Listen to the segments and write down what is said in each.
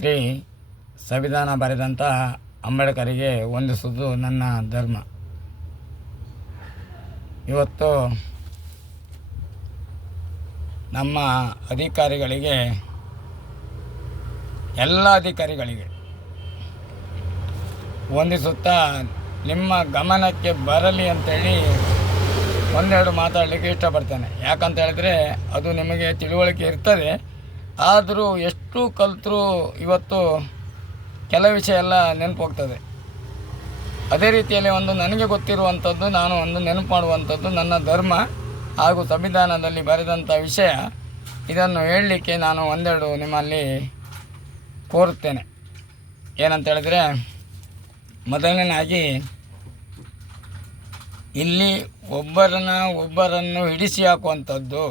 ಶ್ರೀ ಸಂವಿಧಾನ ಬರೆದಂಥ ಅಂಬೇಡ್ಕರಿಗೆ ವಂದಿಸುವುದು ನನ್ನ ಧರ್ಮ. ಇವತ್ತು ನಮ್ಮ ಅಧಿಕಾರಿಗಳಿಗೆ, ಎಲ್ಲ ಅಧಿಕಾರಿಗಳಿಗೆ ವಂದಿಸುತ್ತಾ ನಿಮ್ಮ ಗಮನಕ್ಕೆ ಬರಲಿ ಅಂತೇಳಿ ಒಂದೆರಡು ಮಾತಾಡಲಿಕ್ಕೆ ಇಷ್ಟಪಡ್ತೇನೆ. ಯಾಕಂತ ಹೇಳಿದ್ರೆ ಅದು ನಿಮಗೆ ತಿಳುವಳಿಕೆ ಇರ್ತದೆ, ಆದರೂ ಎಷ್ಟು ಕಲಿತರೂ ಇವತ್ತು ಕೆಲವು ವಿಷಯ ಎಲ್ಲ ನೆನಪು ಹೋಗ್ತದೆ. ಅದೇ ರೀತಿಯಲ್ಲಿ ನನಗೆ ಗೊತ್ತಿರುವಂಥದ್ದು, ನಾನು ನೆನಪು ಮಾಡುವಂಥದ್ದು ನನ್ನ ಧರ್ಮ ಹಾಗೂ ಸಂವಿಧಾನದಲ್ಲಿ ಬರೆದಂಥ ವಿಷಯ. ಇದನ್ನು ಹೇಳಲಿಕ್ಕೆ ನಾನು ಒಂದೆರಡು ನಿಮ್ಮಲ್ಲಿ ಕೋರುತ್ತೇನೆ. ಏನಂತ ಹೇಳಿದ್ರೆ, ಮೊದಲನೇದಾಗಿ ಇಲ್ಲಿ ಒಬ್ಬರನ್ನು ಹಿಡಿಸಿ ಹಾಕುವಂಥದ್ದು,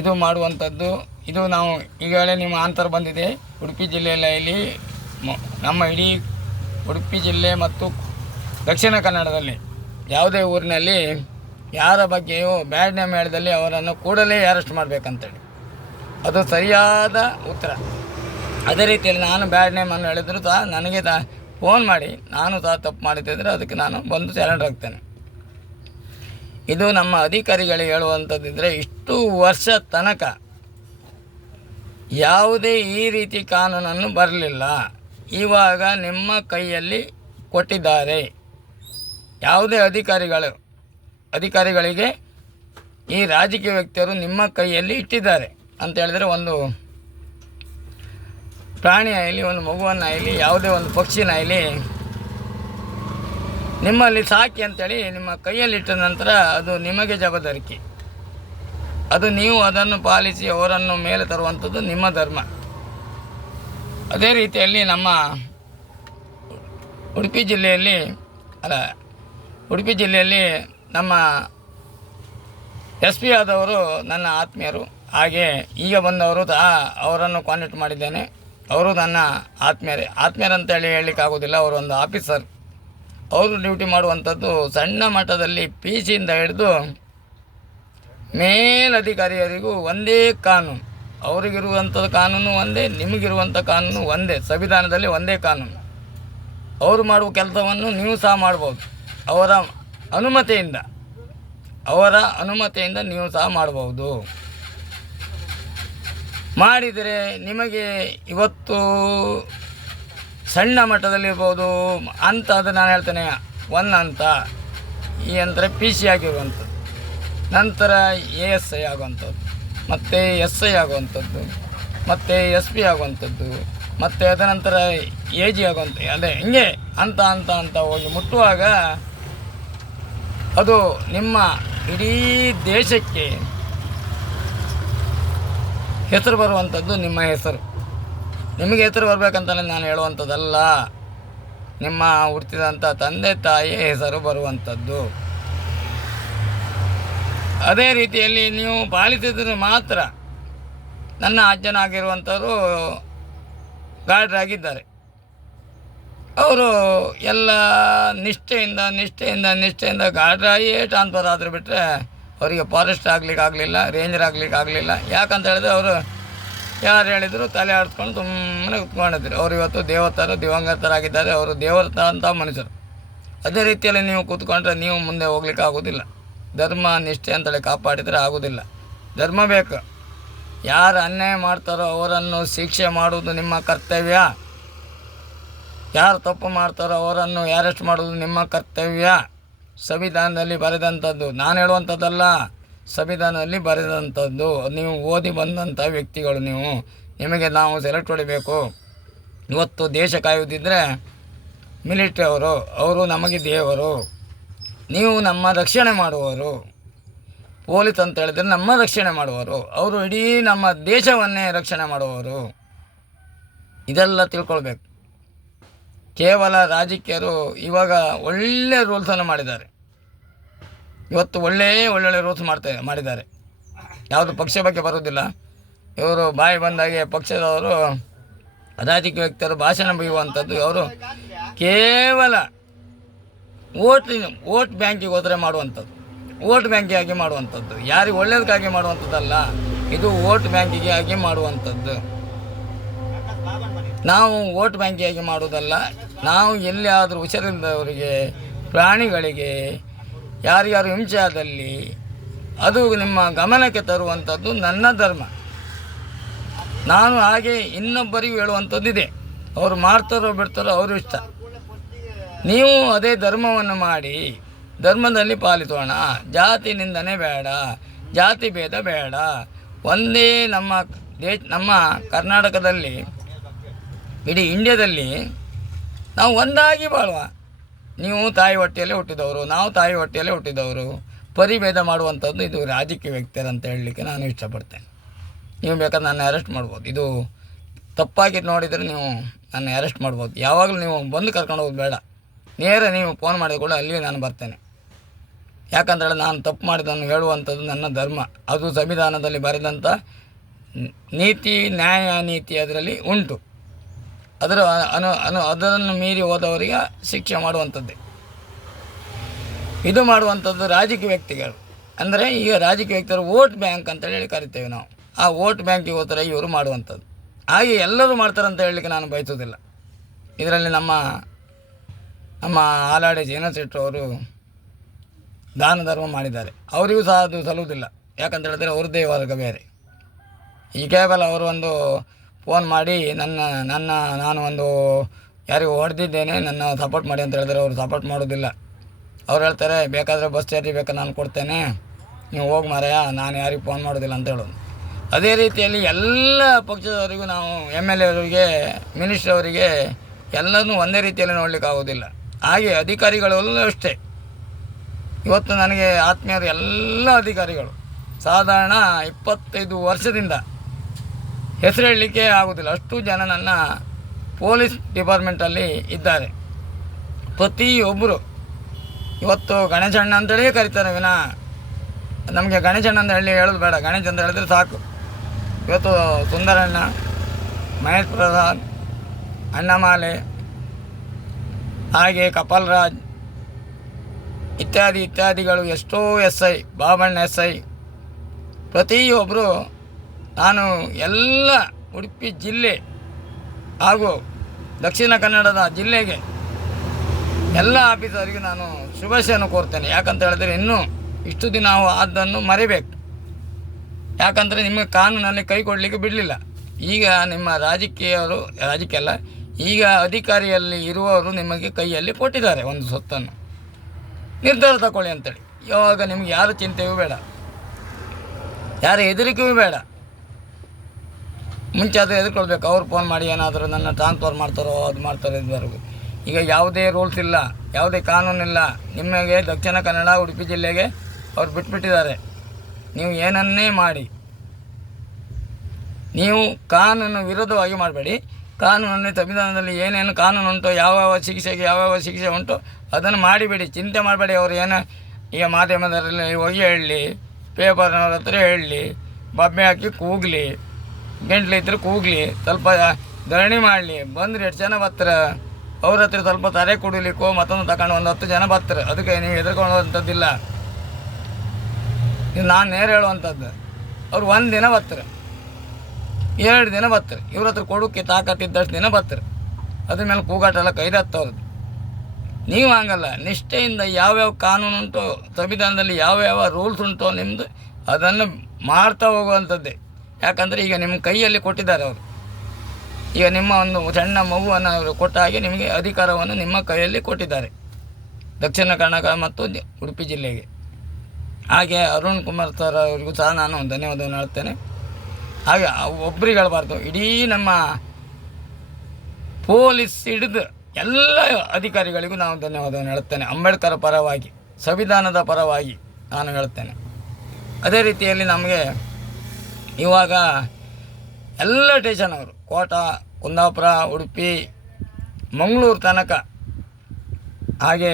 ಇದು ಮಾಡುವಂಥದ್ದು, ಇದು ನಾವು ಈಗಾಗಲೇ ನಿಮ್ಮ ಆಂತರ ಬಂದಿದೆ. ಉಡುಪಿ ಜಿಲ್ಲೆಯಲ್ಲಿ ನಮ್ಮ ಇಡೀ ಉಡುಪಿ ಜಿಲ್ಲೆ ಮತ್ತು ದಕ್ಷಿಣ ಕನ್ನಡದಲ್ಲಿ ಯಾವುದೇ ಊರಿನಲ್ಲಿ ಯಾರ ಬಗ್ಗೆಯೂ ಬ್ಯಾಡ್ ನೇಮ್ ಹೇಳಿದಲ್ಲಿ ಅವರನ್ನು ಕೂಡಲೇ ಅರೆಸ್ಟ್ ಮಾಡಬೇಕಂತೇಳಿ ಅದು ಸರಿಯಾದ ಉತ್ತರ. ಅದೇ ರೀತಿಯಲ್ಲಿ ನಾನು ಬ್ಯಾಡ್ ನೇಮನ್ನು ಹೇಳಿದರೂ ಸಹ ನನಗೆ ಫೋನ್ ಮಾಡಿ ನಾನು ಸಹ ತಪ್ಪು ಮಾಡಿದ್ದರೆ ಅದಕ್ಕೆ ನಾನು ಬಂದು ಸರೆಂಡರ್ ಆಗ್ತೇನೆ. ಇದು ನಮ್ಮ ಅಧಿಕಾರಿಗಳಿಗೆ ಹೇಳುವಂಥದ್ದಿದ್ದರೆ, ಇಷ್ಟು ವರ್ಷ ತನಕ ಯಾವುದೇ ಈ ರೀತಿ ಕಾನೂನನ್ನು ಬರಲಿಲ್ಲ. ಇವಾಗ ನಿಮ್ಮ ಕೈಯಲ್ಲಿ ಕೊಟ್ಟಿದ್ದಾರೆ. ಯಾವುದೇ ಅಧಿಕಾರಿಗಳಿಗೆ ಈ ರಾಜಕೀಯ ವ್ಯಕ್ತಿಯರು ನಿಮ್ಮ ಕೈಯಲ್ಲಿ ಇಟ್ಟಿದ್ದಾರೆ ಅಂತ ಹೇಳಿದರೆ, ಒಂದು ಪ್ರಾಣಿಯಾಗಲಿ, ಒಂದು ಮಗುವನ್ನಾಗಲಿ, ಯಾವುದೇ ಒಂದು ಪಕ್ಷಿನಾಗಲಿ ನಿಮ್ಮಲ್ಲಿ ಸಾಕಿ ಅಂತೇಳಿ ನಿಮ್ಮ ಕೈಯಲ್ಲಿಟ್ಟ ನಂತರ ಅದು ನಿಮಗೆ ಜವಾಬ್ದಾರಿಕೆ. ಅದು ನೀವು ಅದನ್ನು ಪಾಲಿಸಿ ಅವರನ್ನು ಮೇಲೆ ತರುವಂಥದ್ದು ನಿಮ್ಮ ಧರ್ಮ. ಅದೇ ರೀತಿಯಲ್ಲಿ ನಮ್ಮ ಉಡುಪಿ ಜಿಲ್ಲೆಯಲ್ಲಿ ನಮ್ಮ SP ಆದವರು ನನ್ನ ಆತ್ಮೀಯರು. ಹಾಗೆ ಈಗ ಬಂದವರು ಸಹ ಅವರನ್ನು ಕಾಂಟ್ಯಾಕ್ಟ್ ಮಾಡಿದ್ದೇನೆ. ಅವರು ನನ್ನ ಆತ್ಮೀಯರಂತೇಳಿ ಹೇಳಲಿಕ್ಕಾಗೋದಿಲ್ಲ. ಅವರು ಒಂದು ಆಫೀಸರ್. ಅವರು ಡ್ಯೂಟಿ ಮಾಡುವಂಥದ್ದು ಸಣ್ಣ ಮಟ್ಟದಲ್ಲಿ PC ಹಿಡಿದು ಮೇಲಧಿಕಾರಿಯವರಿಗೂ ಒಂದೇ ಕಾನೂನು. ಅವರಿಗಿರುವಂಥದ್ದು ಕಾನೂನು ಒಂದೇ, ನಿಮಗಿರುವಂಥ ಕಾನೂನು ಒಂದೇ. ಸಂವಿಧಾನದಲ್ಲಿ ಒಂದೇ ಕಾನೂನು. ಅವರು ಮಾಡುವ ಕೆಲಸವನ್ನು ನೀವು ಸಹ ಮಾಡ್ಬೋದು. ಅವರ ಅನುಮತಿಯಿಂದ ನೀವು ಸಹ ಮಾಡ್ಬೋದು. ಮಾಡಿದರೆ ನಿಮಗೆ ಇವತ್ತು ಸಣ್ಣ ಮಟ್ಟದಲ್ಲಿರ್ಬೋದು ಅಂತ, ಅದು ನಾನು ಹೇಳ್ತೇನೆ, ಅಂತ ಈ ಅಂದರೆ PC ಆಗಿರುವಂಥದ್ದು, ನಂತರ ASI ಆಗುವಂಥದ್ದು, ಮತ್ತು SI ಆಗುವಂಥದ್ದು, ಮತ್ತು SP ಆಗುವಂಥದ್ದು, ಮತ್ತು ಅದರ ನಂತರ AG ಆಗುವಂಥದ್ದು. ಅದೇ ಹಿಂಗೆ ಅಂತ ಹೋಗಿ ಮುಟ್ಟುವಾಗ ಅದು ನಿಮ್ಮ ಇಡೀ ದೇಶಕ್ಕೆ ಹೆಸರು ಬರುವಂಥದ್ದು. ನಿಮ್ಮ ಹೆಸರು ನಿಮಗೆ ಹೆಸರು ಬರಬೇಕಂತಲೇ ನಾನು ಹೇಳುವಂಥದ್ದಲ್ಲ, ನಿಮ್ಮ ಹುಟ್ಟಿದಂಥ ತಂದೆ ತಾಯಿಯ ಹೆಸರು ಬರುವಂಥದ್ದು. ಅದೇ ರೀತಿಯಲ್ಲಿ ನೀವು ಪಾಲಿಸಿದರೆ ಮಾತ್ರ. ನನ್ನ ಅಜ್ಜನಾಗಿರುವಂಥವರು ಗಾರ್ಡ್ರಾಗಿದ್ದಾರೆ. ಅವರು ಎಲ್ಲ ನಿಷ್ಠೆಯಿಂದ ಗಾರ್ಡ್ರಾಗಿಯೇ ಟ್ರಾನ್ಸ್ಫರ್ ಆದರೆ ಬಿಟ್ಟರೆ ಅವರಿಗೆ ಫಾರೆಸ್ಟ್ ಆಗಲಿಕ್ಕಾಗಲಿಲ್ಲ, ರೇಂಜರ್ ಆಗಲಿಕ್ಕಾಗಲಿಲ್ಲ. ಯಾಕಂತ ಹೇಳಿದ್ರೆ ಅವರು ಯಾರು ಹೇಳಿದರು ತಲೆ ಆಡಿಸ್ಕೊಂಡು ಸುಮ್ಮನೆ ಕುತ್ಕೊಂಡಿದ್ರು. ಅವರು ಇವತ್ತು ದಿವಂಗತರಾಗಿದ್ದಾರೆ. ಅವರು ದೇವರ ಅಂತ ಮನುಷ್ಯರು. ಅದೇ ರೀತಿಯಲ್ಲಿ ನೀವು ಕೂತ್ಕೊಂಡ್ರೆ ನೀವು ಮುಂದೆ ಹೋಗ್ಲಿಕ್ಕೆ ಆಗೋದಿಲ್ಲ. ಧರ್ಮ ನಿಷ್ಠೆ ಅಂತೇಳಿ ಕಾಪಾಡಿದರೆ ಆಗೋದಿಲ್ಲ. ಧರ್ಮ ಬೇಕು. ಯಾರು ಅನ್ಯಾಯ ಮಾಡ್ತಾರೋ ಅವರನ್ನು ಶಿಕ್ಷೆ ಮಾಡುವುದು ನಿಮ್ಮ ಕರ್ತವ್ಯ. ಯಾರು ತಪ್ಪು ಮಾಡ್ತಾರೋ ಅವರನ್ನು ಅರೆಸ್ಟ್ ಮಾಡುವುದು ನಿಮ್ಮ ಕರ್ತವ್ಯ. ಸಂವಿಧಾನದಲ್ಲಿ ಬರೆದಂಥದ್ದು, ನಾನು ಹೇಳುವಂಥದ್ದಲ್ಲ, ಸಂವಿಧಾನದಲ್ಲಿ ಬರೆದಂಥದ್ದು. ನೀವು ಓದಿ ಬಂದಂಥ ವ್ಯಕ್ತಿಗಳು. ನಿಮಗೆ ನಾವು ಸೆಲೆಕ್ಟ್ ಹೊಡಿಬೇಕು. ಇವತ್ತು ದೇಶ ಕಾಯುವುದಿದ್ದರೆ ಮಿಲಿಟ್ರಿ ಅವರು ನಮಗೆ ದೇವರು. ನೀವು ನಮ್ಮ ರಕ್ಷಣೆ ಮಾಡುವವರು. ಪೊಲೀಸ್ ಅಂತ ಹೇಳಿದರೆ ನಮ್ಮ ರಕ್ಷಣೆ ಮಾಡುವವರು. ಅವರು ಇಡೀ ನಮ್ಮ ದೇಶವನ್ನೇ ರಕ್ಷಣೆ ಮಾಡುವವರು. ಇದೆಲ್ಲ ತಿಳ್ಕೊಳ್ಬೇಕು. ಕೇವಲ ರಾಜಕೀಯರು ಇವಾಗ ಒಳ್ಳೆಯ ರೂಲ್ಸನ್ನು ಮಾಡಿದ್ದಾರೆ. ಇವತ್ತು ಒಳ್ಳೆ ರೂಲ್ಸ್ ಮಾಡಿದ್ದಾರೆ. ಯಾವುದು ಪಕ್ಷ ಬಗ್ಗೆ ಬರೋದಿಲ್ಲ. ಇವರು ಬಾಯಿ ಬಂದಾಗೆ ಪಕ್ಷದವರು, ರಾಜಕೀಯ ವ್ಯಕ್ತಿಯರು ಭಾಷಣ ಬೀಯುವಂಥದ್ದು. ಅವರು ಕೇವಲ ಓಟ್ ಬ್ಯಾಂಕಿಗೋಸ್ಕರ ಮಾಡುವಂಥದ್ದು, ಓಟ್ ಬ್ಯಾಂಕಿಗಾಗಿ ಮಾಡುವಂಥದ್ದು. ಯಾರಿಗೆ ಒಳ್ಳೆಯದಕ್ಕಾಗಿ ಮಾಡುವಂಥದ್ದಲ್ಲ, ಇದು ಓಟ್ ಬ್ಯಾಂಕಿಗೆ ಆಗಿ ಮಾಡುವಂಥದ್ದು. ನಾವು ವೋಟ್ ಬ್ಯಾಂಕಿಯಾಗಿ ಮಾಡುವುದಲ್ಲ. ನಾವು ಎಲ್ಲಿಯಾದರೂ ಹುಷಾರಿಲ್ಲದವರಿಗೆ, ಪ್ರಾಣಿಗಳಿಗೆ, ಯಾರ್ಯಾರು ಹಿಂಸೆ ಆದಲ್ಲಿ ಅದು ನಿಮ್ಮ ಗಮನಕ್ಕೆ ತರುವಂಥದ್ದು ನನ್ನ ಧರ್ಮ. ನಾನು ಹಾಗೆ ಇನ್ನೊಬ್ಬರಿಗೂ ಹೇಳುವಂಥದ್ದಿದೆ. ಅವರು ಮಾಡ್ತಾರೋ ಬಿಡ್ತಾರೋ ಅವರು ಇಷ್ಟ. ನೀವು ಅದೇ ಧರ್ಮವನ್ನು ಮಾಡಿ ಧರ್ಮದಲ್ಲಿ ಪಾಲಿಸೋಣ. ಜಾತಿ ನಿಂದನೆ ಬೇಡ, ಜಾತಿ ಭೇದ ಬೇಡ. ಒಂದೇ ನಮ್ಮ ಕರ್ನಾಟಕದಲ್ಲಿ, ಇಡೀ ಇಂಡಿಯಾದಲ್ಲಿ ನಾವು ಒಂದಾಗಿ ಬಾಳುವ. ನೀವು ತಾಯಿ ಹೊಟ್ಟೆಯಲ್ಲೇ ಹುಟ್ಟಿದವರು, ನಾವು ತಾಯಿ ಹೊಟ್ಟೆಯಲ್ಲೇ ಹುಟ್ಟಿದವರು. ಪರಿಭೇದ ಮಾಡುವಂಥದ್ದು ಇದು ರಾಜಕೀಯ ವ್ಯಕ್ತಿಯರು ಅಂತ ಹೇಳಲಿಕ್ಕೆ ನಾನು ಇಷ್ಟಪಡ್ತೇನೆ. ನೀವು ಬೇಕಾದ್ರೆ ನನ್ನ ಅರೆಸ್ಟ್ ಮಾಡ್ಬೋದು. ಇದು ತಪ್ಪಾಗಿ ನೋಡಿದರೆ ನೀವು ನನ್ನ ಅರೆಸ್ಟ್ ಮಾಡ್ಬೋದು. ಯಾವಾಗಲೂ ನೀವು ಬಂದು ಕರ್ಕೊಂಡು ಹೋಗೋದು ಬೇಡ. ನೇರ ನೀವು ಫೋನ್ ಮಾಡಿದ ಕೂಡ ಅಲ್ಲಿಯೇ ನಾನು ಬರ್ತೇನೆ. ಯಾಕಂದರೆ ನಾನು ತಪ್ಪು ಮಾಡಿದ್ದನ್ನು ಹೇಳುವಂಥದ್ದು ನನ್ನ ಧರ್ಮ. ಅದು ಸಂವಿಧಾನದಲ್ಲಿ ಬರೆದಂಥ ನೀತಿ, ನ್ಯಾಯ, ನೀತಿ ಅದರಲ್ಲಿ ಉಂಟು. ಅದನ್ನು ಮೀರಿ ಹೋದವರಿಗೆ ಶಿಕ್ಷೆ ಮಾಡುವಂಥದ್ದೇ. ಇದು ಮಾಡುವಂಥದ್ದು ರಾಜಕೀಯ ವ್ಯಕ್ತಿಗಳು. ಅಂದರೆ ಈಗ ರಾಜಕೀಯ ವ್ಯಕ್ತಿಗಳು ವೋಟ್ ಬ್ಯಾಂಕ್ ಅಂತೇಳಿ ಕರಿತೇವೆ ನಾವು. ಆ ವೋಟ್ ಬ್ಯಾಂಕಿಗೆ ಹೋದರೆ ಇವರು ಮಾಡುವಂಥದ್ದು. ಹಾಗೆ ಎಲ್ಲರೂ ಮಾಡ್ತಾರೆ ಅಂತ ಹೇಳಲಿಕ್ಕೆ ನಾನು ಬಯಸೋದಿಲ್ಲ. ಇದರಲ್ಲಿ ನಮ್ಮ ಹಾಲಾಡಿ ಜೀನಶೆಟ್ಟರು ಅವರು ದಾನ ಧರ್ಮ ಮಾಡಿದ್ದಾರೆ. ಅವರಿಗೂ ಸಹ ಅದು ಸಲ್ಲುವುದಿಲ್ಲ. ಯಾಕಂತ ಹೇಳಿದ್ರೆ ಅವ್ರದ್ದೇ ವರ್ಗ ಬೇರೆ. ಈ ಕೇವಲ ಅವರು ಒಂದು ಫೋನ್ ಮಾಡಿ ನಾನು ಒಂದು ಯಾರಿಗೂ ಹೊಡೆದಿದ್ದೇನೆ, ನನ್ನ ಸಪೋರ್ಟ್ ಮಾಡಿ ಅಂತ ಹೇಳಿದ್ರೆ ಅವರು ಸಪೋರ್ಟ್ ಮಾಡೋದಿಲ್ಲ. ಅವ್ರು ಹೇಳ್ತಾರೆ, ಬೇಕಾದರೆ ಬಸ್ ಚಾರ್ಜ್ ಬೇಕಾದ್ರೆ ನಾನು ಕೊಡ್ತೇನೆ, ನೀವು ಹೋಗಿ ಮಾರಾಯ, ನಾನು ಯಾರಿಗೂ ಫೋನ್ ಮಾಡೋದಿಲ್ಲ ಅಂತ ಹೇಳೋದು. ಅದೇ ರೀತಿಯಲ್ಲಿ ಎಲ್ಲ ಪಕ್ಷದವರಿಗೂ ನಾವು MLA ಅವರಿಗೆ, ಮಿನಿಸ್ಟರ್ ಅವರಿಗೆ ಎಲ್ಲನೂ ಒಂದೇ ರೀತಿಯಲ್ಲಿ ನೋಡಲಿಕ್ಕೆ ಆಗೋದಿಲ್ಲ. ಹಾಗೆ ಅಧಿಕಾರಿಗಳಲ್ಲೂ ಅಷ್ಟೇ. ಇವತ್ತು ನನಗೆ ಆತ್ಮೀಯರು ಎಲ್ಲ ಅಧಿಕಾರಿಗಳು ಸಾಧಾರಣ 25 ವರ್ಷದಿಂದ ಹೆಸರು ಹೇಳಲಿಕ್ಕೆ ಆಗೋದಿಲ್ಲ. ಅಷ್ಟು ಜನ ನನ್ನ ಪೊಲೀಸ್ ಡಿಪಾರ್ಟ್ಮೆಂಟಲ್ಲಿ ಇದ್ದಾರೆ. ಪ್ರತಿಯೊಬ್ಬರು ಇವತ್ತು ಗಣೇಶಣ್ಣ ಅಂತೇಳಿ ಕರೀತಾರೆ ವಿನಾ ನಮಗೆ ಗಣೇಶಣ್ಣ ಅಂತ ಹೇಳಿ ಹೇಳೋದು ಬೇಡ. ಗಣೇಶ್ ಅಂತ ಹೇಳಿದ್ರೆ ಸಾಕು. ಇವತ್ತು ಸುಂದರಣ್ಣ, ಮಹೇಶ್ ಪ್ರಸಾದ್, ಅಣ್ಣಮಾಲೆ, ಹಾಗೆ ಕಪಾಲ್ರಾಜ್ ಇತ್ಯಾದಿಗಳು, ಎಷ್ಟೋ SI, ಬಾಬಣ್ಣ SI, ಪ್ರತಿಯೊಬ್ಬರು ನಾನು ಎಲ್ಲ ಉಡುಪಿ ಜಿಲ್ಲೆ ಹಾಗೂ ದಕ್ಷಿಣ ಕನ್ನಡದ ಜಿಲ್ಲೆಗೆ ಎಲ್ಲ ಆಫೀಸರಿಗೆ ನಾನು ಶುಭಾಶಯವನ್ನು ಕೋರ್ತೇನೆ. ಯಾಕಂತ ಹೇಳಿದ್ರೆ ಇನ್ನೂ ಇಷ್ಟು ದಿನ ನಾವು ಅದನ್ನು ಮರಿಬೇಕು. ಯಾಕಂದರೆ ನಿಮಗೆ ಕಾನೂನಲ್ಲಿ ಕೈ ಕೊಡಲಿಕ್ಕೆ ಬಿಡಲಿಲ್ಲ. ಈಗ ನಿಮ್ಮ ರಾಜಕೀಯ ಅಲ್ಲ, ಈಗ ಅಧಿಕಾರಿಯಲ್ಲಿ ಇರುವವರು ನಿಮಗೆ ಕೈಯಲ್ಲಿ ಕೊಟ್ಟಿದ್ದಾರೆ ಒಂದು ಸ್ವತ್ತನ್ನು. ನಿರ್ಧಾರ ತಗೊಳ್ಳಿ ಅಂತೇಳಿ. ಇವಾಗ ನಿಮ್ಗೆ ಯಾರ ಚಿಂತೆಯೂ ಬೇಡ, ಯಾರ ಹೆದರಿಕೆಯೂ ಬೇಡ. ಮುಂಚೆ ಅದು ಹೆದರ್ಕೊಳ್ಬೇಕು. ಅವ್ರು ಫೋನ್ ಮಾಡಿ ಏನಾದರೂ ನನ್ನ ಟ್ರಾನ್ಸ್ಫರ್ ಮಾಡ್ತಾರೋ ಅದು ಮಾಡ್ತಾರೋ ಇದುವರೆಗೂ. ಈಗ ಯಾವುದೇ ರೂಲ್ಸ್ ಇಲ್ಲ, ಯಾವುದೇ ಕಾನೂನಿಲ್ಲ. ನಿಮಗೆ ದಕ್ಷಿಣ ಕನ್ನಡ, ಉಡುಪಿ ಜಿಲ್ಲೆಗೆ ಅವ್ರು ಬಿಟ್ಬಿಟ್ಟಿದ್ದಾರೆ. ನೀವು ಏನನ್ನೇ ಮಾಡಿ, ನೀವು ಕಾನೂನು ವಿರೋಧವಾಗಿ ಮಾಡಬೇಡಿ. ಕಾನೂನಲ್ಲಿ, ಸಂವಿಧಾನದಲ್ಲಿ ಏನೇನು ಕಾನೂನು ಉಂಟೋ, ಯಾವ್ಯಾವ ಶಿಕ್ಷೆ ಉಂಟು ಅದನ್ನು ಮಾಡಿಬಿಡಿ. ಚಿಂತೆ ಮಾಡಬೇಡಿ. ಅವರು ಏನು ಈಗ ಮಾಧ್ಯಮದಲ್ಲಿ ಹೋಗಿ ಹೇಳಲಿ, ಪೇಪರ್ನವ್ರ ಹತ್ರ ಹೇಳಲಿ, ಬಬ್ಬೆ ಹಾಕಿ ಕೂಗಲಿ, ಗಂಟ್ಲು ಇದ್ರೆ ಕೂಗಲಿ, ಸ್ವಲ್ಪ ಧರಣಿ ಮಾಡಲಿ. ಬಂದರೆ 8 ಜನ ಬರ್ತಾರೆ. ಅವ್ರ ಹತ್ರ ಸ್ವಲ್ಪ ತಲೆ ಕುಡಿಲಿಕ್ಕೋ ಮತ್ತೊಂದು ತಗೊಂಡು ಒಂದು 10 ಜನ ಬರ್ತಾರೆ. ಅದಕ್ಕೆ ನೀವು ಹೆದರ್ಕೊಳ್ಳುವಂಥದ್ದಿಲ್ಲ. ಇದು ನಾನು ನೇರ ಹೇಳುವಂಥದ್ದು. ಅವ್ರು 1 ದಿನ ಬರ್ತಾರೆ, 2 ದಿನ ಬರ್ತಾರೆ. ಇವ್ರ ಹತ್ರ ಕೊಡೋಕ್ಕೆ ತಾಕತ್ತಿದ್ದಷ್ಟು ದಿನ ಬರ್ತಾರೆ. ಅದ್ರ ಮೇಲೆ ಕೂಗಾಟ ಎಲ್ಲ ಕೈದತ್ತವ್ರದ್ದು. ನೀವು ಹಂಗಲ್ಲ. ನಿಷ್ಠೆಯಿಂದ ಯಾವ್ಯಾವ ಕಾನೂನು ಉಂಟೋ, ಸಂವಿಧಾನದಲ್ಲಿ ಯಾವ್ಯಾವ ರೂಲ್ಸ್ ಉಂಟೋ ನಿಮ್ಮದು, ಅದನ್ನು ಮಾಡ್ತಾ ಹೋಗುವಂಥದ್ದೇ. ಯಾಕಂದರೆ ಈಗ ನಿಮ್ಮ ಕೈಯಲ್ಲಿ ಕೊಟ್ಟಿದ್ದಾರೆ ಅವರು. ಈಗ ನಿಮ್ಮ ಒಂದು ಸಣ್ಣ ಮಗುವನ್ನು ಅವರು ಕೊಟ್ಟ ಹಾಗೆ ನಿಮಗೆ ಅಧಿಕಾರವನ್ನು ನಿಮ್ಮ ಕೈಯಲ್ಲಿ ಕೊಟ್ಟಿದ್ದಾರೆ, ದಕ್ಷಿಣ ಕನ್ನಡ ಮತ್ತು ಉಡುಪಿ ಜಿಲ್ಲೆಗೆ. ಹಾಗೆ ಅರುಣ್ ಕುಮಾರ್ ಸರ್ ಅವರಿಗೂ ಸಹ ನಾನು ಧನ್ಯವಾದವನ್ನು ಹೇಳ್ತೇನೆ. ಹಾಗೆ ಒಬ್ಬರಿಗೆ ಹೇಳಬಾರ್ದು, ಇಡೀ ನಮ್ಮ ಪೊಲೀಸ್ ಹಿಡಿದು ಎಲ್ಲ ಅಧಿಕಾರಿಗಳಿಗೂ ನಾವು ಧನ್ಯವಾದವನ್ನು ಹೇಳ್ತೇನೆ. ಅಂಬೇಡ್ಕರ್ ಪರವಾಗಿ, ಸಂವಿಧಾನದ ಪರವಾಗಿ ನಾನು ಹೇಳ್ತೇನೆ. ಅದೇ ರೀತಿಯಲ್ಲಿ ನಮಗೆ ಇವಾಗ ಎಲ್ಲ ಸ್ಟೇಷನ್ ಅವರು, ಕೋಟ, ಕುಂದಾಪುರ, ಉಡುಪಿ, ಮಂಗಳೂರು ತನಕ, ಹಾಗೆ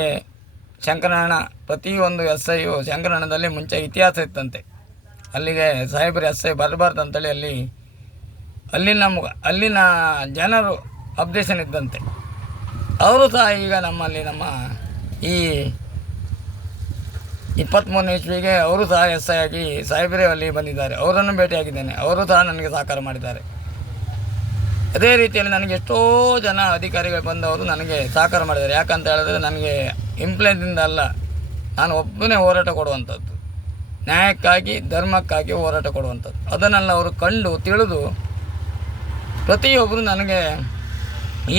ಶಂಕರಹಣ, ಪ್ರತಿಯೊಂದು SIಯು ಶಂಕರಹಣದಲ್ಲಿ ಮುಂಚೆ ಇತಿಹಾಸ ಇತ್ತಂತೆ. ಅಲ್ಲಿಗೆ ಸಾಹೇಬರು SI ಬರಬಾರ್ದು ಅಂತೇಳಿ ಅಲ್ಲಿನ ಜನರು ಅಬ್ಜೆಕ್ಷನ್ ಇದ್ದಂತೆ. ಅವರು ಸಹ ಈಗ ನಮ್ಮ ಈ 23ನೇ ಇಸ್ವಿಗೆ ಅವರು ಸಹ SI ಆಗಿ ಸಾಹೇಬರೇ ಅಲ್ಲಿ ಬಂದಿದ್ದಾರೆ. ಅವರನ್ನು ಭೇಟಿಯಾಗಿದ್ದೇನೆ. ಅವರು ಸಹ ನನಗೆ ಸಹಕಾರ ಮಾಡಿದ್ದಾರೆ. ಅದೇ ರೀತಿಯಲ್ಲಿ ನನಗೆ ಎಷ್ಟೋ ಜನ ಅಧಿಕಾರಿಗಳು ಬಂದವರು ನನಗೆ ಸಹಕಾರ ಮಾಡಿದ್ದಾರೆ. ಯಾಕಂತ ಹೇಳಿದ್ರೆ ನನಗೆ ಇಂಪ್ಲೇದಿಂದ ಅಲ್ಲ, ನಾನು ಒಬ್ಬನೇ ಹೋರಾಟ ಕೊಡುವಂಥದ್ದು, ನ್ಯಾಯಕ್ಕಾಗಿ ಧರ್ಮಕ್ಕಾಗಿ ಹೋರಾಟ ಕೊಡುವಂಥದ್ದು. ಅದನ್ನೆಲ್ಲ ಅವರು ಕಂಡು ತಿಳಿದು ಪ್ರತಿಯೊಬ್ಬರು ನನಗೆ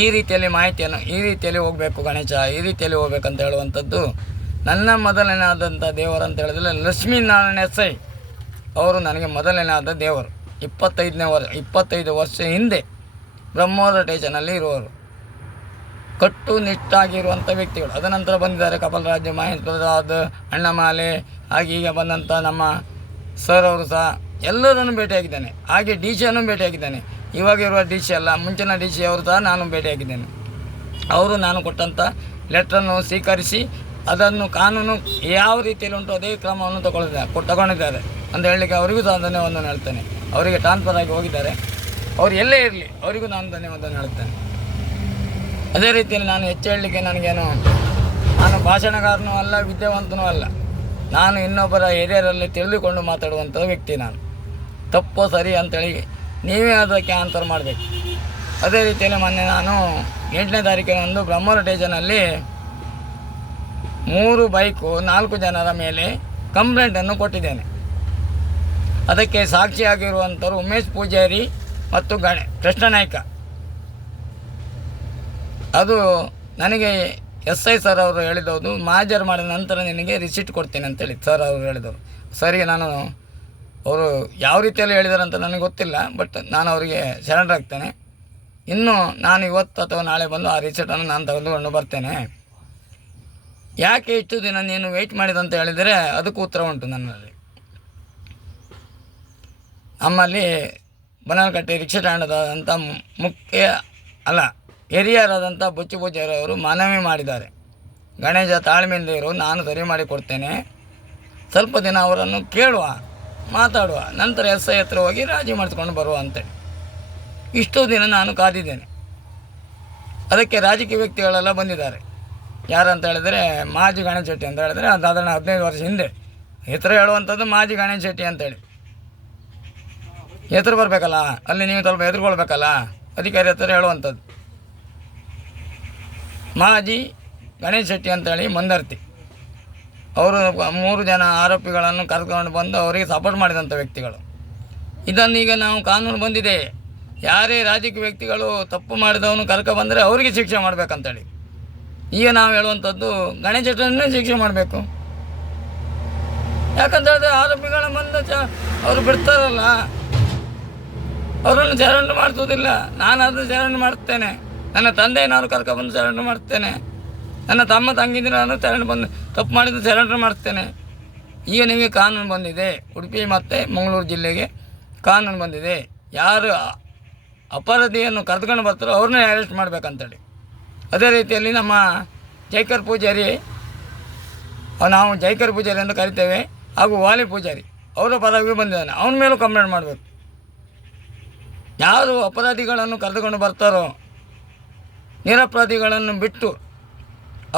ಈ ರೀತಿಯಲ್ಲಿ ಮಾಹಿತಿಯನ್ನು, ಈ ರೀತಿಯಲ್ಲಿ ಹೋಗಬೇಕು ಗಣೇಶ, ಈ ರೀತಿಯಲ್ಲಿ ಹೋಗ್ಬೇಕಂತ ಹೇಳುವಂಥದ್ದು ನನ್ನ ಮೊದಲನೇದಾದಂಥ ದೇವರು ಅಂತ ಹೇಳಿದ್ರೆ ಲಕ್ಷ್ಮೀನಾರಾಯಣ SI ಅವರು ನನಗೆ ಮೊದಲನೇದಾದ ದೇವರು. 25 ವರ್ಷ ಹಿಂದೆ ಬ್ರಹ್ಮೋರ ಸ್ಟೇಷನಲ್ಲಿ ಇರುವವರು, ಕಟ್ಟುನಿಟ್ಟಾಗಿರುವಂಥ ವ್ಯಕ್ತಿಗಳು. ಅದನಂತರ ಬಂದಿದ್ದಾರೆ ಕಪಲರಾಜ್, ಮಹೇಶ್ ಪ್ರಸಾದ್, ಅಣ್ಣಮಾಲೆ, ಹಾಗೆ ಈಗ ಬಂದಂಥ ನಮ್ಮ ಸರ್ ಅವರು ಸಹ ಎಲ್ಲರನ್ನು ಭೇಟಿಯಾಗಿದ್ದೇನೆ. ಹಾಗೆ DC ಯನ್ನು ಭೇಟಿಯಾಗಿದ್ದೇನೆ. ಇವಾಗ ಇರುವ DC ಅಲ್ಲ, ಮುಂಚಿನ DC ಅವರು ಸಹ ನಾನು ಭೇಟಿಯಾಗಿದ್ದೇನೆ. ಅವರು ನಾನು ಕೊಟ್ಟಂಥ ಲೆಟ್ರನ್ನು ಸ್ವೀಕರಿಸಿ ಅದನ್ನು ಕಾನೂನು ಯಾವ ರೀತಿಯಲ್ಲಿ ಉಂಟು ಅದೇ ಕ್ರಮವನ್ನು ತಗೊಂಡಿದ್ದಾರೆ ಅಂತ ಹೇಳಲಿಕ್ಕೆ ಅವರಿಗೂ ಸಹ ಧನ್ಯವಾದವನ್ನು ಹೇಳ್ತೇನೆ. ಅವರಿಗೆ ಟ್ರಾನ್ಸ್ಫರ್ ಆಗಿ ಹೋಗಿದ್ದಾರೆ, ಅವರು ಎಲ್ಲೇ ಇರಲಿ ಅವರಿಗೂ ನಾನು ಧನ್ಯವಾದವನ್ನು ಹೇಳ್ತೇನೆ. ಅದೇ ರೀತಿಯಲ್ಲಿ ನಾನು ಹೆಚ್ಚು ಹೇಳಲಿಕ್ಕೆ ನಾನು ಭಾಷಣಗಾರನೂ ಅಲ್ಲ, ವಿದ್ಯಾವಂತನೂ ಅಲ್ಲ. ನಾನು ಇನ್ನೊಬ್ಬರ ಹಿರಿಯರಲ್ಲಿ ತಿಳಿದುಕೊಂಡು ಮಾತಾಡುವಂಥ ವ್ಯಕ್ತಿ. ನಾನು ತಪ್ಪೋ ಸರಿ ಅಂಥೇಳಿ ನೀವೇ ಅದಕ್ಕೆ ಆನ್ಸರ್ ಮಾಡಬೇಕು. ಅದೇ ರೀತಿಯಲ್ಲಿ ಮೊನ್ನೆ ನಾನು 8ನೇ ತಾರೀಕಿನಂದು ಬ್ರಹ್ಮೋರ ಸ್ಟೇಷನಲ್ಲಿ 3 ಬೈಕು 4 ಜನರ ಮೇಲೆ ಕಂಪ್ಲೇಂಟನ್ನು ಕೊಟ್ಟಿದ್ದೇನೆ. ಅದಕ್ಕೆ ಸಾಕ್ಷಿಯಾಗಿರುವಂಥವ್ರು ಉಮೇಶ್ ಪೂಜಾರಿ ಮತ್ತು ಕೃಷ್ಣ ನಾಯ್ಕ. ಅದು ನನಗೆ SI ಸರ್ ಅವರು ಹೇಳಿದವರು, ಮಾಜರ್ ಮಾಡಿದ ನಂತರ ನಿನಗೆ ರಿಸಿಟ್ ಕೊಡ್ತೀನಿ ಅಂತೇಳಿ ಸರ್ ಅವರು ಹೇಳಿದವರು. ಸರಿಗೆ ನಾನು ಅವರು ಯಾವ ರೀತಿಯಲ್ಲಿ ಹೇಳಿದ್ದಾರೆ ಅಂತ ನನಗೆ ಗೊತ್ತಿಲ್ಲ, ಬಟ್ ನಾನು ಅವರಿಗೆ ಶರಣರಾಗ್ತೇನೆ. ಇನ್ನು ನಾನು ಇವತ್ತು ಅಥವಾ ನಾಳೆ ಬಂದು ಆ ರಿಸಿಟನ್ನು ನಾನು ತೆಗೆದುಕೊಂಡು ಬರ್ತೇನೆ. ಯಾಕೆ ಇಷ್ಟು ದಿನ ನೀನು ವೆಯ್ಟ್ ಮಾಡಿದಂತ ಹೇಳಿದರೆ ಅದಕ್ಕೂ ಉತ್ತರ ಉಂಟು ನನ್ನಲ್ಲಿ. ನಮ್ಮಲ್ಲಿ ಬನಕಟ್ಟೆ ರಿಕ್ಷಾ ಸ್ಟ್ಯಾಂಡಾದಂಥ ಹಿರಿಯರಾದಂಥ ಬುಚ್ಚು ಪೂಜಾರವರು ಮನವಿ ಮಾಡಿದ್ದಾರೆ, ಗಣೇಶ ತಾಳ್ಮೆಯಿಂದ ಇರು, ನಾನು ಸರಿ ಮಾಡಿ ಕೊಡ್ತೇನೆ, ಸ್ವಲ್ಪ ದಿನ ಅವರನ್ನು ಕೇಳುವ, ಮಾತಾಡುವ, ನಂತರ SI ಹತ್ರ ಹೋಗಿ ರಾಜಿ ಮಾಡಿಸ್ಕೊಂಡು ಬರುವ ಅಂತೇಳಿ. ಇಷ್ಟು ದಿನ ನಾನು ಕಾದಿದ್ದೇನೆ. ಅದಕ್ಕೆ ರಾಜಕೀಯ ವ್ಯಕ್ತಿಗಳೆಲ್ಲ ಬಂದಿದ್ದಾರೆ. ಯಾರಂತ ಹೇಳಿದರೆ ಮಾಜಿ ಗಣೇಶ್ ಶೆಟ್ಟಿ ಅಂತ ಹೇಳಿದರೆ ಅದು ಸಾಧಾರಣ 15 ವರ್ಷ ಹಿಂದೆ ಹೆಸರು ಹೇಳುವಂಥದ್ದು ಮಾಜಿ ಗಣೇಶ್ ಶೆಟ್ಟಿ ಅಂತೇಳಿ. ಹೆಸರು ಬರಬೇಕಲ್ಲ, ಅಲ್ಲಿ ನೀವು ಸ್ವಲ್ಪ ಎದುರುಕೊಳ್ಬೇಕಲ್ಲ, ಅಧಿಕಾರಿ ಹತ್ರ ಹೇಳುವಂಥದ್ದು. ಮಾಜಿ ಗಣೇಶ್ ಶೆಟ್ಟಿ ಅಂತೇಳಿ ಮಂದರ್ತಿ ಅವರು 3 ಜನ ಆರೋಪಿಗಳನ್ನು ಕರ್ಕೊಂಡು ಬಂದು ಅವರಿಗೆ ಸಪೋರ್ಟ್ ಮಾಡಿದಂಥ ವ್ಯಕ್ತಿಗಳು. ಇದನ್ನು ಈಗ ನಾವು ಕಾನೂನು ಬಂದಿದೆ, ಯಾರೇ ರಾಜಕೀಯ ವ್ಯಕ್ತಿಗಳು ತಪ್ಪು ಮಾಡಿದವನು ಬಂದರೆ ಅವರಿಗೆ ಶಿಕ್ಷೆ ಮಾಡಬೇಕಂತೇಳಿ. ಈಗ ನಾವು ಹೇಳುವಂಥದ್ದು ಗಣೇಶ್ ಶೆಟ್ಟಿಯನ್ನೇ ಶಿಕ್ಷೆ ಮಾಡಬೇಕು. ಯಾಕಂತ ಹೇಳಿದ್ರೆ ಆರೋಪಿಗಳ ಬಂದು ಅವರು ಬಿಡ್ತಾರಲ್ಲ, ಅವರನ್ನು ಚರಂಡು ಮಾಡಿಸೋದಿಲ್ಲ. ನಾನಾದರೂ ಚರಂಡು ಮಾಡ್ತೇನೆ, ನನ್ನ ತಂದೆಯನ್ನಾರು ಕರ್ಕೊಬಂದು ಚರಂಡು ಮಾಡ್ತೇನೆ, ನನ್ನ ತಮ್ಮ ತಂಗಿದಿನಾರು ಚರಂಡು ಬಂದು ತಪ್ಪು ಮಾಡಿದ್ದು ಚರಂಡು ಮಾಡ್ತೇನೆ. ಈಗ ನಿಮಗೆ ಕಾನೂನು ಬಂದಿದೆ, ಉಡುಪಿ ಮತ್ತು ಮಂಗಳೂರು ಜಿಲ್ಲೆಗೆ ಕಾನೂನು ಬಂದಿದೆ. ಯಾರು ಅಪರಾಧಿಯನ್ನು ಕರೆದುಕೊಂಡು ಬರ್ತಾರೋ ಅವ್ರನ್ನೇ ಅರೆಸ್ಟ್ ಮಾಡಬೇಕಂತೇಳಿ. ಅದೇ ರೀತಿಯಲ್ಲಿ ನಮ್ಮ ಜೈಕರ್ ಪೂಜಾರಿ, ನಾವು ಜೈಕರ್ ಪೂಜಾರಿ ಅಂತ ಕರಿತೇವೆ, ಹಾಗೂ ವಾಲಿ ಪೂಜಾರಿ ಅವರ ಪದವಿಗೆ ಬಂದಿದ್ದಾನೆ, ಅವನ ಮೇಲೂ ಕಂಪ್ಲೇಂಟ್ ಮಾಡಬೇಕು. ಯಾರು ಅಪರಾಧಿಗಳನ್ನು ಕರೆದುಕೊಂಡು ಬರ್ತಾರೋ, ನಿರಪರಾಧಿಗಳನ್ನು ಬಿಟ್ಟು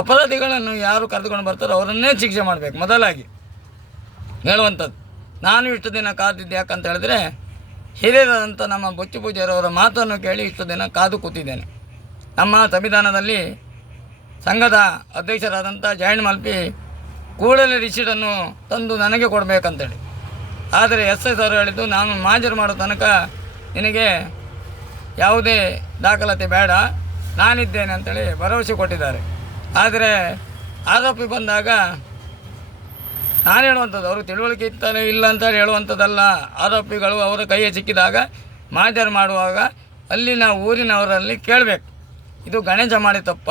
ಅಪರಾಧಿಗಳನ್ನು ಯಾರು ಕರೆದುಕೊಂಡು ಬರ್ತಾರೋ ಅವರನ್ನೇ ಶಿಕ್ಷೆ ಮಾಡಬೇಕು ಮೊದಲಾಗಿ ಹೇಳುವಂಥದ್ದು. ನಾನು ಇಷ್ಟು ದಿನ ಕಾದಿದ್ದೆ ಯಾಕಂತ ಹೇಳಿದ್ರೆ ಹಿರಿಯರಾದಂಥ ನಮ್ಮ ಬುಚ್ಚು ಪೂಜಾರವರ ಮಾತನ್ನು ಕೇಳಿ ಇಷ್ಟು ದಿನ ಕಾದು ಕೂತಿದ್ದೇನೆ. ನಮ್ಮ ಸಂವಿಧಾನದಲ್ಲಿ ಸಂಘದ ಅಧ್ಯಕ್ಷರಾದಂಥ ಜಯಣ್ಣ ಮಲ್ಪಿ ಕೂಡಲೇ ರಿಸೀಟನ್ನು ತಂದು ನನಗೆ ಕೊಡಬೇಕಂತೇಳಿ. ಆದರೆ SI ಸರ್ ಹೇಳಿದ್ದು, ನಾನು ಮಾಜರು ಮಾಡೋ ತನಕ ನಿನಗೆ ಯಾವುದೇ ದಾಖಲಾತಿ ಬೇಡ, ನಾನಿದ್ದೇನೆ ಅಂತೇಳಿ ಭರವಸೆ ಕೊಟ್ಟಿದ್ದಾರೆ. ಆದರೆ ಆರೋಪಿ ಬಂದಾಗ ನಾನು ಹೇಳುವಂಥದ್ದು, ಅವರು ತಿಳುವಳಿಕೆ ಇರ್ತಾರೆ ಇಲ್ಲ ಅಂತೇಳಿ ಹೇಳುವಂಥದ್ದಲ್ಲ. ಆರೋಪಿಗಳು ಅವರ ಕೈಗೆ ಸಿಕ್ಕಿದಾಗ ಮಾಜರು ಮಾಡುವಾಗ ಅಲ್ಲಿನ ಊರಿನವರಲ್ಲಿ ಕೇಳಬೇಕು, ಇದು ಗಣೇಶ ಮಾಡಿ ತಪ್ಪ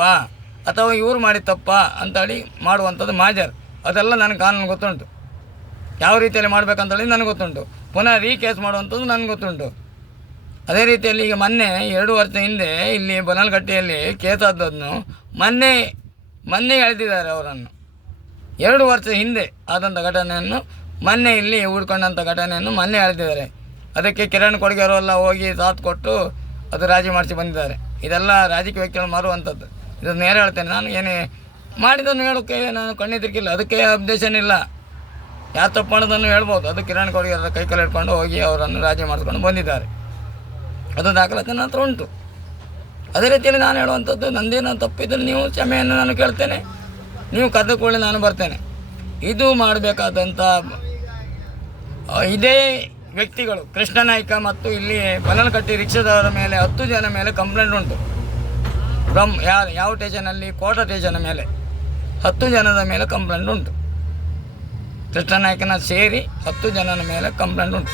ಅಥವಾ ಇವರು ಮಾಡಿ ತಪ್ಪ ಅಂತೇಳಿ ಮಾಡುವಂಥದ್ದು ಮಾಜರ್. ಅದೆಲ್ಲ ನನಗೆ ಕಾನೂನು ಗೊತ್ತುಂಟು, ಯಾವ ರೀತಿಯಲ್ಲಿ ಮಾಡಬೇಕಂತೇಳಿ ನನಗೆ ಗೊತ್ತುಂಟು. ಪುನಃ ಕೇಸ್ ಮಾಡುವಂಥದ್ದು ನನಗೆ ಗೊತ್ತುಂಟು. ಅದೇ ರೀತಿಯಲ್ಲಿ ಈಗ ಮೊನ್ನೆ 2 ವರ್ಷ ಹಿಂದೆ ಇಲ್ಲಿ ಬನಲ್ಗಟ್ಟೆಯಲ್ಲಿ ಕೇಸ್ ಆದದ್ದನ್ನು ಮೊನ್ನೆ ಎಳೆದಿದ್ದಾರೆ ಅವರನ್ನು. 2 ವರ್ಷ ಹಿಂದೆ ಆದಂಥ ಘಟನೆಯನ್ನು ಮೊನ್ನೆ ಇಲ್ಲಿ ಉಳ್ಕೊಂಡಂಥ ಘಟನೆಯನ್ನು ಮೊನ್ನೆ ಎಳೆದಿದ್ದಾರೆ. ಅದಕ್ಕೆ ಕಿರಣ್ ಕೊಡ್ಗೆಯವರೆಲ್ಲ ಹೋಗಿ ಸಾಥ್ ಕೊಟ್ಟು ಅದು ರಾಜಿ ಮಾಡಿಸಿ ಬಂದಿದ್ದಾರೆ. ಇದೆಲ್ಲ ರಾಜಕೀಯ ವ್ಯಕ್ತಿಗಳು ಮಾರುವಂಥದ್ದು. ಇದನ್ನು ನೇರ ಹೇಳ್ತೇನೆ, ನಾನು ಏನೇ ಮಾಡಿದ್ದನ್ನು ಹೇಳೋಕ್ಕೆ ನಾನು ಕಣ್ಣಿದ್ರಿಕಿಲ್ಲ, ಅದಕ್ಕೆ ಅಬ್ಜೆಕ್ಷನ್ ಇಲ್ಲ. ಯಾರು ತಪ್ಪು ಮಾಡೋದನ್ನು ಹೇಳ್ಬೋದು. ಅದು ಕಿರಣ್ ಕೊಡ್ಗೆಯವರ ಕೈಕಲ್ಲಿ ಇಟ್ಕೊಂಡು ಹೋಗಿ ಅವರನ್ನು ರಾಜಿ ಮಾಡಿಸ್ಕೊಂಡು ಬಂದಿದ್ದಾರೆ. ಅದು ದಾಖಲಾತಿ ನನ್ನ ಹತ್ರ ಉಂಟು. ಅದೇ ರೀತಿಯಲ್ಲಿ ನಾನು ಹೇಳುವಂಥದ್ದು, ನಂದೇನೋ ತಪ್ಪಿದ್ದರೆ ನೀವು ಕ್ಷಮೆಯನ್ನು ನಾನು ಕೇಳ್ತೇನೆ, ನೀವು ಕರೆದುಕೊಳ್ಳಿ, ನಾನು ಬರ್ತೇನೆ. ಇದು ಮಾಡಬೇಕಾದಂಥ ಇದೇ ವ್ಯಕ್ತಿಗಳು ಕೃಷ್ಣ ನಾಯ್ಕ ಮತ್ತು ಇಲ್ಲಿ ಬನಲಕಟ್ಟಿ ರಿಕ್ಷಾದವರ ಮೇಲೆ 10 ಜನ ಮೇಲೆ ಕಂಪ್ಲೇಂಟ್ ಉಂಟು. ಯಾವ ಸ್ಟೇಷನಲ್ಲಿ? ಕೋಟ ಸ್ಟೇಷನ್ ಮೇಲೆ 10 ಜನದ ಮೇಲೆ ಕಂಪ್ಲೇಂಟ್ ಉಂಟು. ಕೃಷ್ಣ ನಾಯ್ಕನ ಸೇರಿ 10 ಜನನ ಮೇಲೆ ಕಂಪ್ಲೇಂಟ್ ಉಂಟು.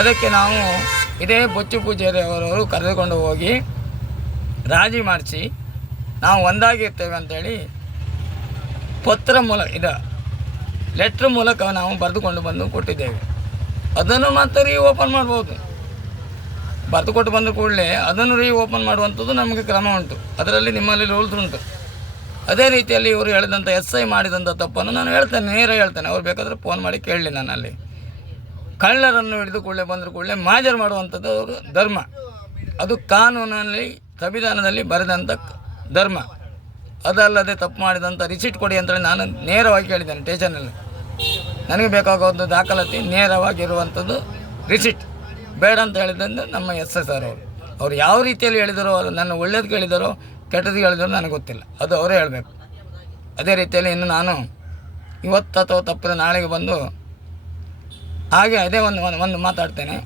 ಅದಕ್ಕೆ ನಾವು ಇದೇ ಬೊಚ್ಚು ಪೂಜಾರಿ ಅವರವರು ಕರೆದುಕೊಂಡು ಹೋಗಿ ರಾಜಿ ಮಾಡಿಸಿ ನಾವು ಒಂದಾಗಿರ್ತೇವೆ ಅಂಥೇಳಿ ಪತ್ರ ಮೂಲಕ ಲೆಟ್ರ್ ಮೂಲಕ ನಾವು ಬರೆದುಕೊಂಡು ಬಂದು ಕೊಟ್ಟಿದ್ದೇವೆ. ಅದನ್ನು ಮತ್ತೆ ಓಪನ್ ಮಾಡ್ಬೋದು. ಬರೆದು ಕೊಟ್ಟು ಬಂದ ಕೂಡಲೇ ಅದನ್ನು ಓಪನ್ ಮಾಡುವಂಥದ್ದು ನಮಗೆ ಕ್ರಮ ಉಂಟು, ಅದರಲ್ಲಿ ನಿಮ್ಮಲ್ಲಿ ರೂಲ್ಸ್ ಉಂಟು. ಅದೇ ರೀತಿಯಲ್ಲಿ ಇವರು ಹೇಳಿದಂಥ SI ಮಾಡಿದಂಥ ತಪ್ಪನ್ನು ನಾನು ಹೇಳ್ತೇನೆ, ನೇರ ಹೇಳ್ತೇನೆ. ಅವ್ರು ಬೇಕಾದರೆ ಫೋನ್ ಮಾಡಿ ಕೇಳಲಿ. ನನ್ನಲ್ಲಿ ಕಳ್ಳರನ್ನು ಹಿಡಿದು ಬಂದರೂ ಕೂಡಲೇ ಮಾಜರು ಮಾಡುವಂಥದ್ದು ಅವರು ಧರ್ಮ. ಅದು ಕಾನೂನಲ್ಲಿ ಸಂವಿಧಾನದಲ್ಲಿ ಬರೆದಂಥ ಧರ್ಮ. ಅದಲ್ಲದೆ ತಪ್ಪು ಮಾಡಿದಂಥ ರಿಸಿಟ್ ಕೊಡಿ ಅಂತೇಳಿ ನಾನು ನೇರವಾಗಿ ಕೇಳಿದ್ದೇನೆ ಸ್ಟೇಷನಲ್ಲಿ. ನನಗೆ ಬೇಕಾಗೋದು ದಾಖಲಾತಿ ನೇರವಾಗಿರುವಂಥದ್ದು ರಿಸಿಟ್ ಬೇಡ ಅಂತ ಹೇಳಿದಂದು ನಮ್ಮ SI ಸರ್ ಅವರು ಯಾವ ರೀತಿಯಲ್ಲಿ ಹೇಳಿದರೋ, ಅದು ನನ್ನ ಒಳ್ಳೇದು ಹೇಳಿದರೋ ಕೆಟ್ಟದ್ದು ಹೇಳಿದರೋ ನನಗೆ ಗೊತ್ತಿಲ್ಲ, ಅದು ಅವರೇ ಹೇಳಬೇಕು. ಅದೇ ರೀತಿಯಲ್ಲಿ ಇನ್ನು ನಾನು ಇವತ್ತು ಅಥವಾ ತಪ್ಪಿದ ನಾಳೆಗೆ ಬಂದು ಹಾಗೆ ಅದೇ ಒಂದು ಮಾತಾಡ್ತೇನೆ.